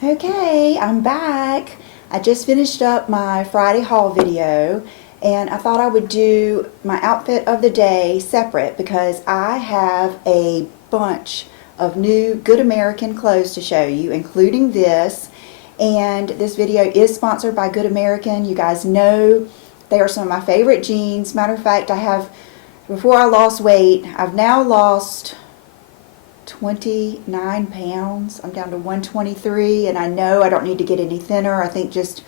Okay, I'm back. I just finished up my Friday haul video and I thought I would do my outfit of the day separate because I have a bunch of new Good American clothes to show you, including this. And this video is sponsored by Good American. You guys know they are some of my favorite jeans. Matter of fact, before I lost weight, I've now lost 29 pounds. I'm down to 123, and I know I don't need to get any thinner. I think just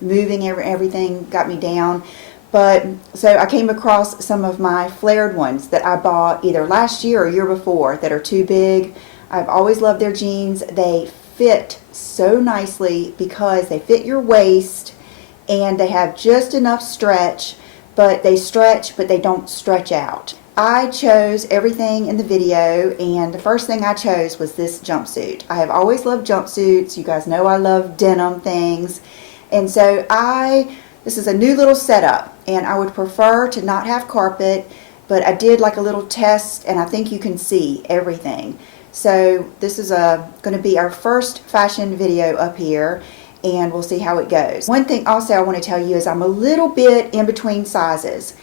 moving everything got me down. But so I came across some of my flared ones that I bought either last year or year before that are too big. I've always loved their jeans. They fit so nicely because they fit your waist and they have just enough stretch, but they stretch but they don't stretch out. I chose everything in the video, and the first thing I chose was this jumpsuit. I have always loved jumpsuits. You guys know I love denim things. And so this is a new little setup, and I would prefer to not have carpet, but I did like a little test, and I think you can see everything. So this is going to be our first fashion video up here, and we'll see how it goes. One thing also I want to tell you is I'm a little bit in between sizes.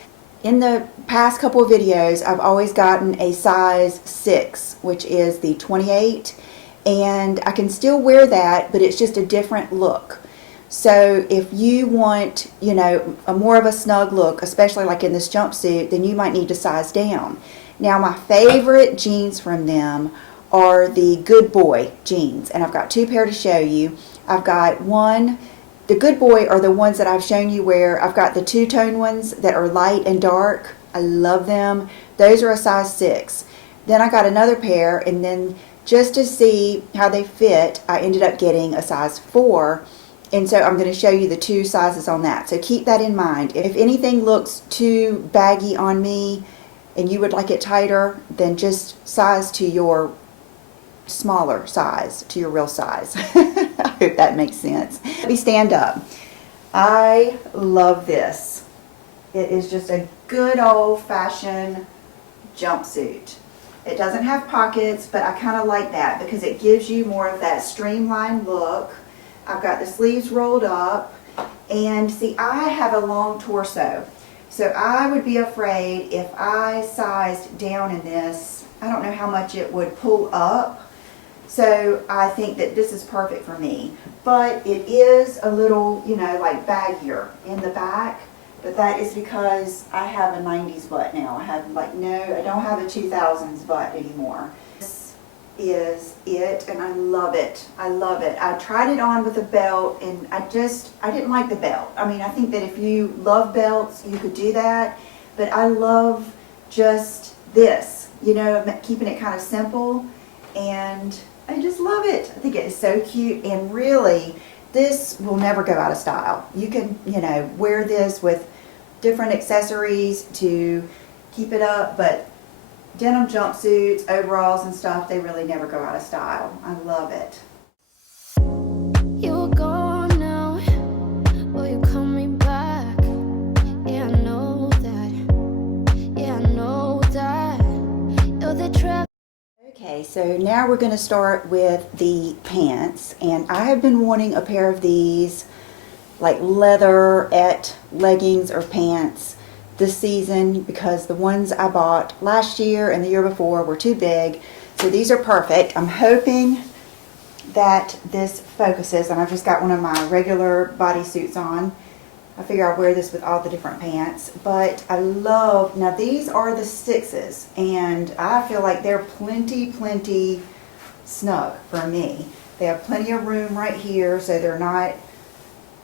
In the past couple of videos, I've always gotten a size 6, which is the 28, and I can still wear that, but it's just a different look. So if you want, a more of a snug look, especially like in this jumpsuit, then you might need to size down. Now, my favorite jeans from them are the Good Boy jeans, and I've got two pair to show you. I've got one. The Good Boy are the ones that I've shown you where I've got the two-tone ones that are light and dark. I love them. Those are a size 6. Then I got another pair, and then just to see how they fit, I ended up getting a size 4. And so I'm going to show you the two sizes on that. So keep that in mind. If anything looks too baggy on me and you would like it tighter, then just size to your smaller size, to your real size. I hope that makes sense. Let me stand up. I love this. It is just a good old-fashioned jumpsuit. It doesn't have pockets, but I kind of like that because it gives you more of that streamlined look. I've got the sleeves rolled up, and see, I have a long torso, so I would be afraid if I sized down in this, I don't know how much it would pull up. So I think that this is perfect for me, but it is a little, like baggier in the back, but that is because I have a 90s butt now. I don't have a 2000s butt anymore. This is it, and I love it. I love it. I tried it on with a belt, and I didn't like the belt. I mean, I think that if you love belts, you could do that, but I love just this, keeping it kind of simple, and I just love it. I think it is so cute, and really, this will never go out of style. You can, wear this with different accessories to keep it up, but denim jumpsuits, overalls, and stuff, they really never go out of style. I love it. You're gone now, will you call me back? Yeah, I know that. Yeah, I know that. You're the trap. Okay, so now we're going to start with the pants, and I have been wanting a pair of these like leatherette leggings or pants this season because the ones I bought last year and the year before were too big. So these are perfect. I'm hoping that this focuses, and I've just got one of my regular bodysuits on. I figure I'll wear this with all the different pants, but I love, now these are the 6s, and I feel like they're plenty snug for me. They have plenty of room right here, so they're not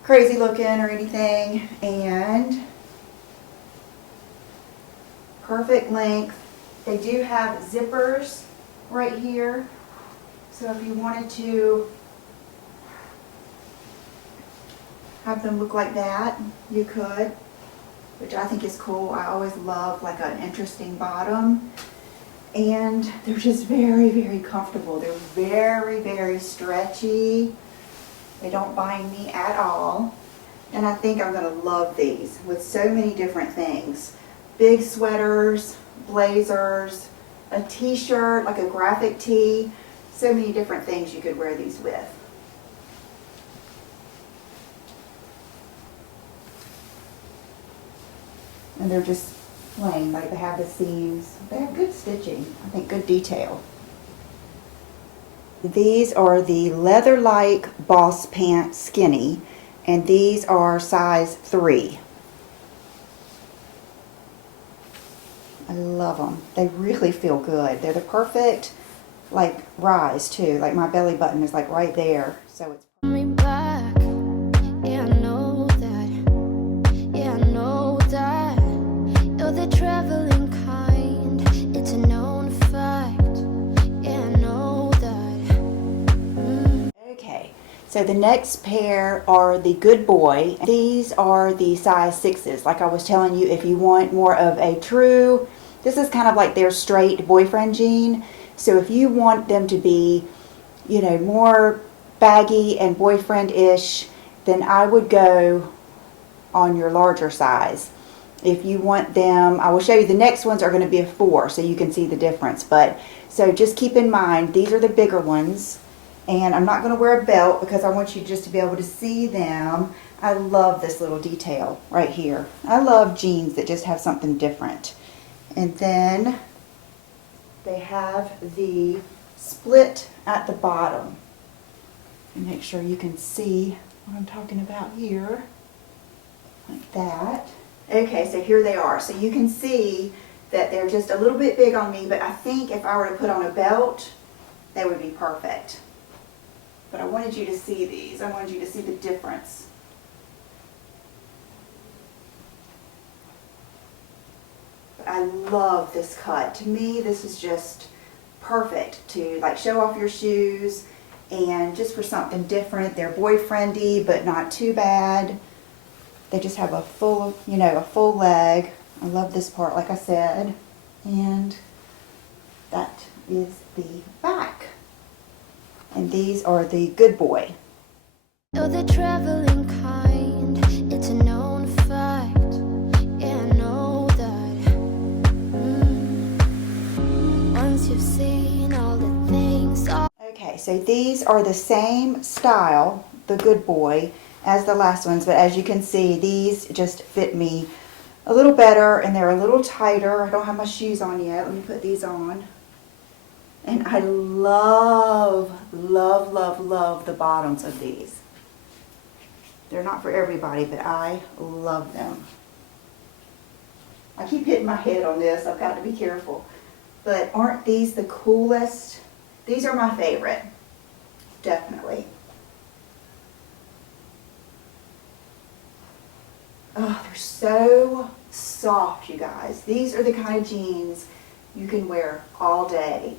crazy looking or anything, and perfect length. They do have zippers right here, so if you wanted to have them look like that, you could, which I think is cool. I always love like an interesting bottom, and they're just very comfortable. They're very stretchy. They don't bind me at all, and I think I'm going to love these with so many different things. Big sweaters, blazers, a t-shirt, like a graphic tee, so many different things you could wear these with. And they're just plain, like they have the seams. They have good stitching, I think good detail. These are the leather-like Boss Pant Skinny, and these are size 3. I love them. They really feel good. They're the perfect, like, rise too. Like my belly button is like right there, so it's. Me back. Yeah, I know that. Yeah, I know that. You're the traveling kind. It's a known fact. Yeah, I know that. Okay, so the next pair are the Good Boy. These are the size 6s. Like I was telling you, if you want more of a true, this is kind of like their straight boyfriend jean. So if you want them to be, you know, more baggy and boyfriend-ish, then I would go on your larger size. If you want them, I will show you the next ones are going to be a 4 so you can see the difference. But so just keep in mind, these are the bigger ones. And I'm not going to wear a belt because I want you just to be able to see them. I love this little detail right here. I love jeans that just have something different. And then they have the split at the bottom. And make sure you can see what I'm talking about here. Like that. Okay, so here they are. So you can see that they're just a little bit big on me, but I think if I were to put on a belt, they would be perfect. But I wanted you to see these. I wanted you to see the difference. But I love this cut. To me, this is just perfect to like show off your shoes and just for something different. They're boyfriendy, but not too bad. They just have a full, you know, a full leg. I love this part, like I said. And that is the back. And these are the Good Boy. You're the traveling kind. It's a known fact. Yeah, I know that. Once you've seen all the things. Okay, so these are the same style, the Good Boy, as the last ones, but as you can see, these just fit me a little better and they're a little tighter. I don't have my shoes on yet. Let me put these on. And I love, love, love, love the bottoms of these. They're not for everybody, but I love them. I keep hitting my head on this. I've got to be careful. But aren't these the coolest? These are my favorite. Definitely. Oh, they're so soft, you guys. These are the kind of jeans you can wear all day.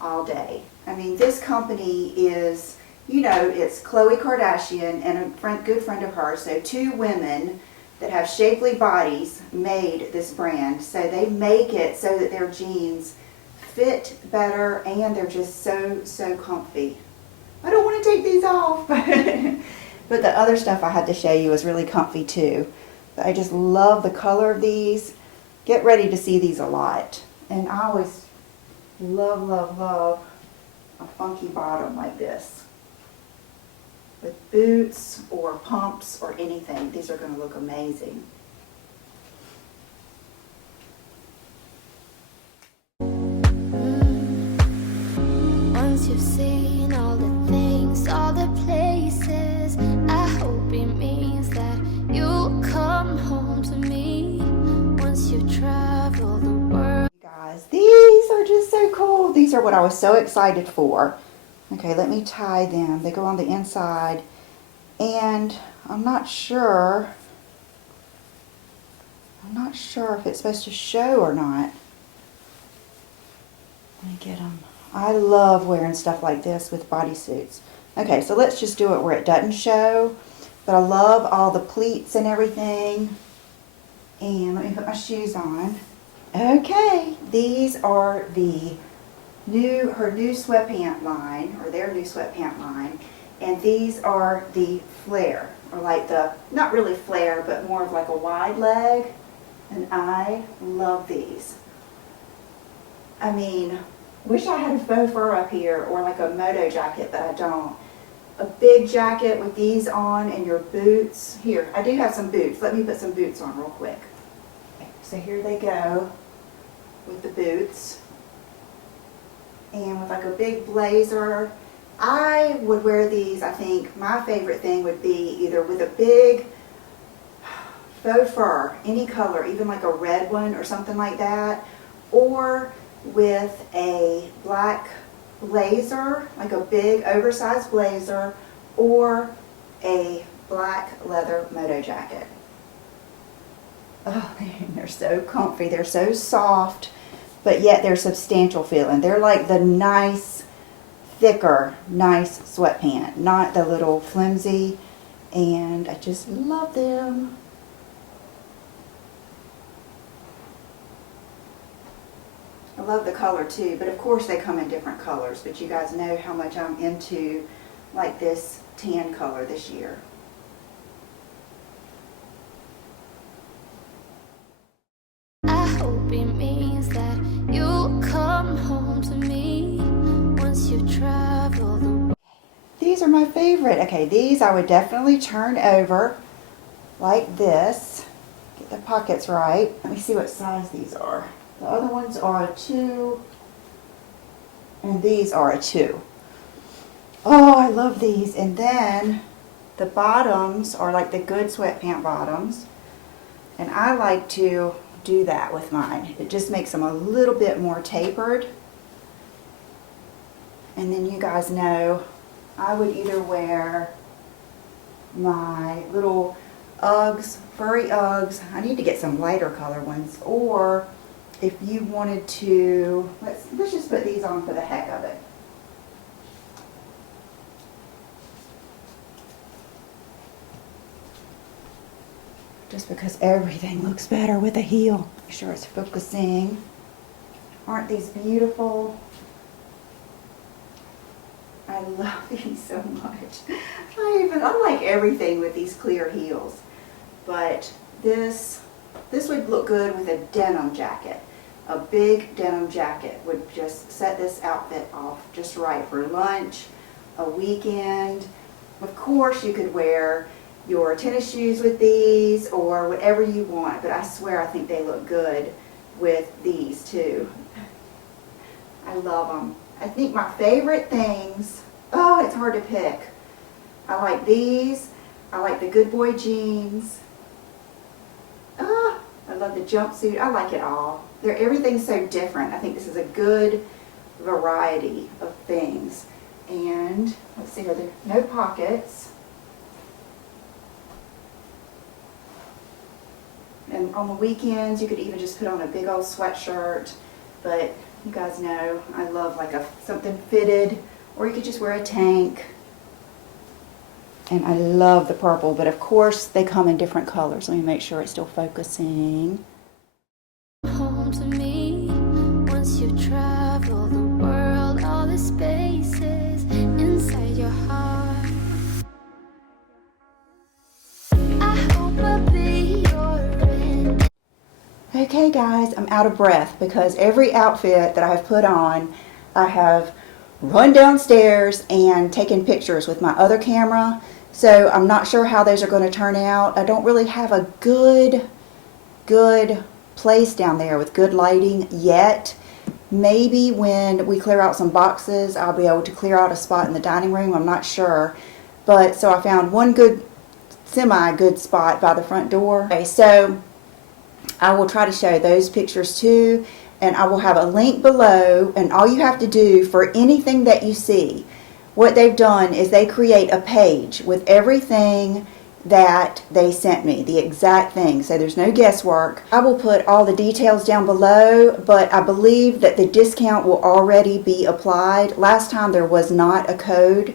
All day. I mean, this company is, you know, it's Khloe Kardashian and a good friend of hers. So 2 women that have shapely bodies made this brand. So they make it so that their jeans fit better and they're just so comfy. I don't want to take these off. But the other stuff I had to show you was really comfy too. But I just love the color of these. Get ready to see these a lot. And I always love, love, love a funky bottom like this. With boots or pumps or anything, these are going to look amazing. Once you've seen all the things, all the places, I hope it means that you'll come home to me. Once you've traveled the world. Guys, these are just so cool. These are what I was so excited for. Okay, let me tie them. They go on the inside. And I'm not sure if it's supposed to show or not. Let me get them. I love wearing stuff like this with bodysuits. Okay, so let's just do it where it doesn't show. But I love all the pleats and everything. And let me put my shoes on. Okay, these are the her new sweatpant line, or their new sweatpant line. And these are the flare, or like the, not really flare, but more of like a wide leg. And I love these. I mean, wish I had a faux fur up here, or like a moto jacket, but I don't. A big jacket with these on and your boots. Here, I do have some boots. Let me put some boots on real quick. Okay. So here they go with the boots. And with like a big blazer. I would wear these, I think my favorite thing would be either with a big faux fur, any color, even like a red one or something like that, or with a black blazer, like a big oversized blazer, or a black leather moto jacket. Oh, they're so comfy, they're so soft, but yet they're substantial feeling. They're like the nice, thicker, nice sweatpant, not the little flimsy, and I just love them. I love the color too, but of course they come in different colors, but you guys know how much I'm into like this tan color this year. I hope it means that you'll come home to me once you've traveled the world. These are my favorite. Okay, these I would definitely turn over like this. Get the pockets right. Let me see what size these are. The other ones are a 2, and these are a 2. Oh, I love these. And then the bottoms are like the good sweatpant bottoms, and I like to do that with mine. It just makes them a little bit more tapered. And then you guys know I would either wear my little Uggs, furry Uggs. I need to get some lighter color ones, or if you wanted to, let's just put these on for the heck of it. Just because everything looks better with a heel. Make sure it's focusing. Aren't these beautiful? I love these so much. I like everything with these clear heels. But this would look good with a denim jacket. A big denim jacket would just set this outfit off just right for lunch, a weekend. Of course you could wear your tennis shoes with these or whatever you want, but I swear I think they look good with these too. I love them. I think my favorite things, oh, it's hard to pick. I like these. I like the Good Boy jeans. I love the jumpsuit. I like it all. Everything's so different. I think this is a good variety of things. And let's see, are there no pockets? And on the weekends, you could even just put on a big old sweatshirt. But you guys know I love like something fitted, or you could just wear a tank. And I love the purple, but of course they come in different colors. Let me make sure it's still focusing. Home to me once you've traveled the world, all the spaces inside your heart. I hope I'll be your friend. Okay guys, I'm out of breath because every outfit that I have put on, I have run downstairs and taken pictures with my other camera. So I'm not sure how those are going to turn out. I don't really have a good place down there with good lighting yet. Maybe when we clear out some boxes, I'll be able to clear out a spot in the dining room. I'm not sure. But so I found one semi-good spot by the front door. Okay, so I will try to show those pictures too, and I will have a link below, and all you have to do for anything that you see, what they've done is they create a page with everything that they sent me, the exact thing, so there's no guesswork. I will put all the details down below, but I believe that the discount will already be applied. Last time there was not a code,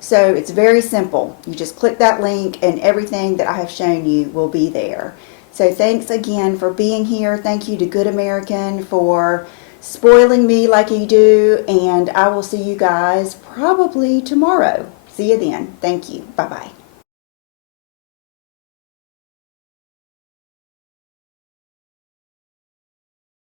so it's very simple. You just click that link and everything that I have shown you will be there. So thanks again for being here. Thank you to Good American for spoiling me like you do, and I will see you guys probably tomorrow. See you then. Thank you. Bye-bye.